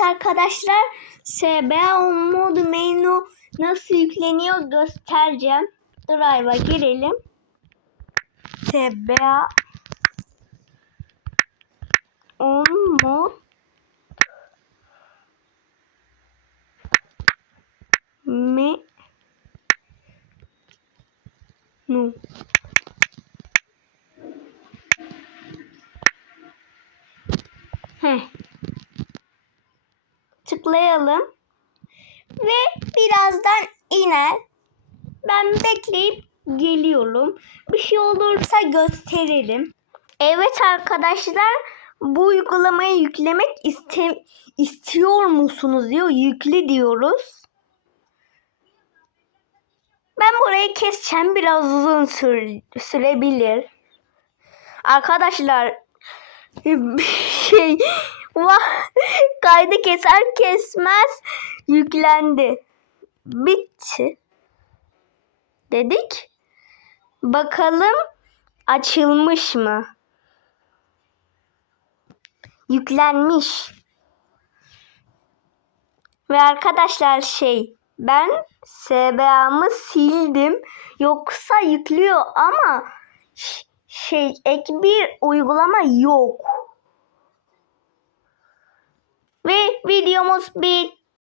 Evet arkadaşlar SBA mod menü nasıl yükleniyor göstereceğim. Drive'a girelim. SBA on mod menü Heh. Tıklayalım. Ve birazdan iner. Ben bekleyip geliyorum. Bir şey olursa gösteririm. Evet arkadaşlar bu uygulamayı yüklemek iste istiyor musunuz diyor. Yükle diyoruz. Ben burayı keseceğim. Biraz uzun süre, sürebilir. Arkadaşlar bir şey kaydı keser kesmez yüklendi. Bitti. Dedik. Bakalım açılmış mı? Yüklenmiş. Ve arkadaşlar şey ben SBA'mı sildim. Yoksa yüklüyor ama şey ek bir uygulama yok. Videomuz bitti.